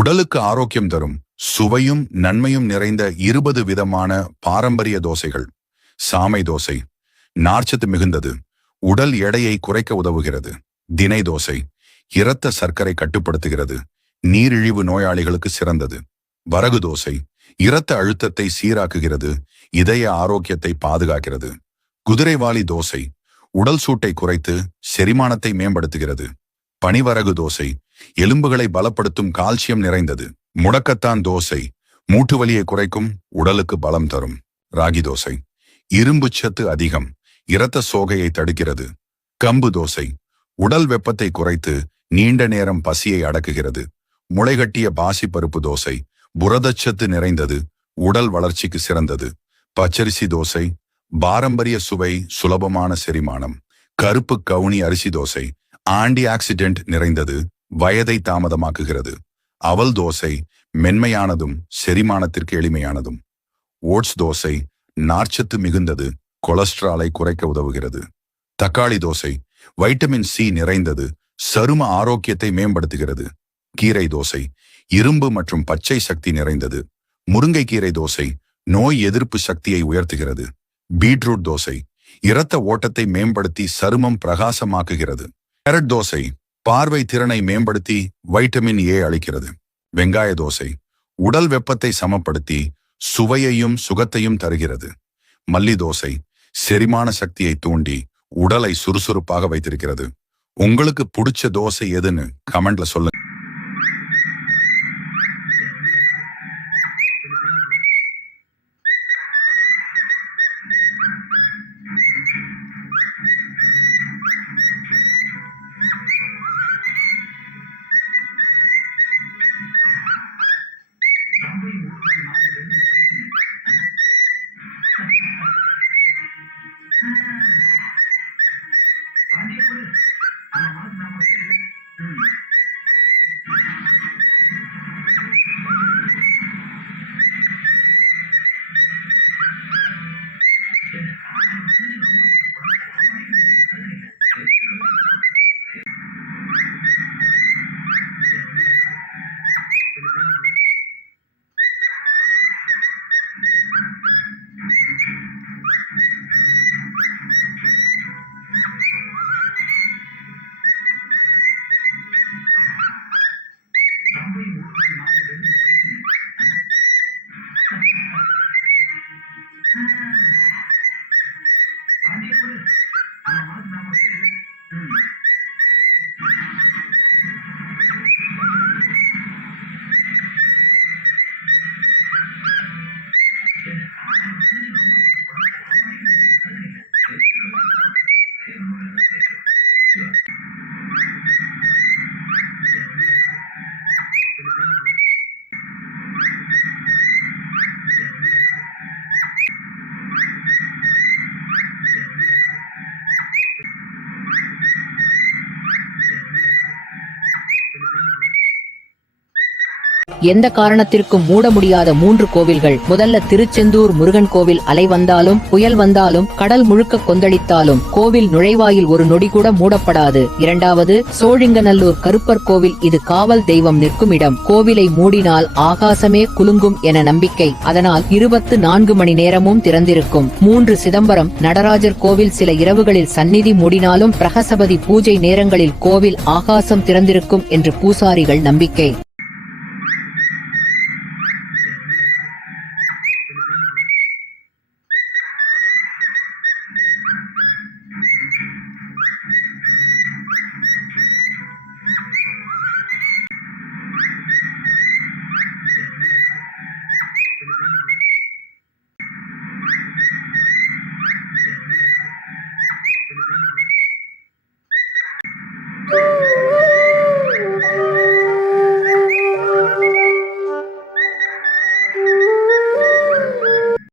உடலுக்கு ஆரோக்கியம் தரும் சுவையும் நன்மையும் நிறைந்த இருபது விதமான பாரம்பரிய தோசைகள். சாமை தோசை நார்ச்சத்து மிகுந்தது உடல் எடையை குறைக்க உதவுகிறது. தினை தோசை இரத்த சர்க்கரை கட்டுப்படுத்துகிறது நீரிழிவு நோயாளிகளுக்கு சிறந்தது. வரகு தோசை இரத்த அழுத்தத்தை சீராக்குகிறது இதய ஆரோக்கியத்தை பாதுகாக்கிறது. குதிரைவாளி தோசை உடல் சூட்டை குறைத்து செரிமானத்தை மேம்படுத்துகிறது. பனிவரகு தோசை எலும்புகளை பலப்படுத்தும் கால்சியம் நிறைந்தது. முடக்கத்தான் தோசை. மூட்டு வலியை குறைக்கும் உடலுக்கு பலம் தரும். ராகி தோசை. இரும்பு சத்து அதிகம். இரத்த சோகையை தடுக்கிறது. கம்பு தோசை. உடல் வெப்பத்தை குறைத்து நீண்ட நேரம் பசியை அடக்குகிறது. முளைகட்டிய பாசிப்பருப்பு தோசை. புரதச்சத்து நிறைந்தது. உடல் வளர்ச்சிக்கு சிறந்தது. பச்சரிசி தோசை. பாரம்பரிய சுவை சுலபமான செரிமானம். கருப்பு கவுனி அரிசி தோசை. ஆன்டி ஆக்சிடென்ட் நிறைந்தது. வயதை தாமதமாக்குகிறது. அவல் தோசை மென்மையானதும் செரிமானத்திற்கு எளிமையானதும். ஓட்ஸ் தோசை நார்ச்சத்து மிகுந்தது கொலஸ்ட்ராலை குறைக்க உதவுகிறது. தக்காளி தோசை வைட்டமின் சி நிறைந்தது சரும ஆரோக்கியத்தை மேம்படுத்துகிறது. கீரை தோசை இரும்பு மற்றும் பச்சை சக்தி நிறைந்தது. முருங்கைக்கீரை தோசை நோய் எதிர்ப்பு சக்தியை உயர்த்துகிறது. பீட்ரூட் தோசை இரத்த ஓட்டத்தை மேம்படுத்தி சருமம் பிரகாசமாக்குகிறது. கேரட் தோசை பார்வை திறனை மேம்படுத்தி வைட்டமின் ஏ அளிக்கிறது. வெங்காய தோசை உடல் வெப்பத்தை சமப்படுத்தி சுவையையும் சுகத்தையும் தருகிறது. மல்லி தோசை செரிமான சக்தியை தூண்டி உடலை சுறுசுறுப்பாக வைத்திருக்கிறது. உங்களுக்கு பிடிச்ச தோசை எதுன்னு கமெண்ட்ல சொல்லுங்க. எந்த காரணத்திற்கும் மூட முடியாத மூன்று கோவில்கள்? முதல்ல திருச்செந்தூர் முருகன் கோவில் அலை வந்தாலும் புயல் வந்தாலும் கடல் முழுக்க கொந்தளித்தாலும் கோவில் நுழைவாயில் ஒரு நொடி கூட மூடப்படாது. இரண்டாவது சோழிங்கநல்லூர் கருப்பர் கோவில் இது காவல் தெய்வம் நிற்கும் இடம். கோவிலை மூடினால் ஆகாசமே குலுங்கும் என நம்பிக்கை. அதனால் இருபத்து நான்கு மணி நேரமும் திறந்திருக்கும். மூன்று சிதம்பரம் நடராஜர் கோவில் சில இரவுகளில் சந்நிதி மூடினாலும் பிரகசபதி பூஜை நேரங்களில் கோவில் ஆகாசம் திறந்திருக்கும் என்று பூசாரிகள் நம்பிக்கை.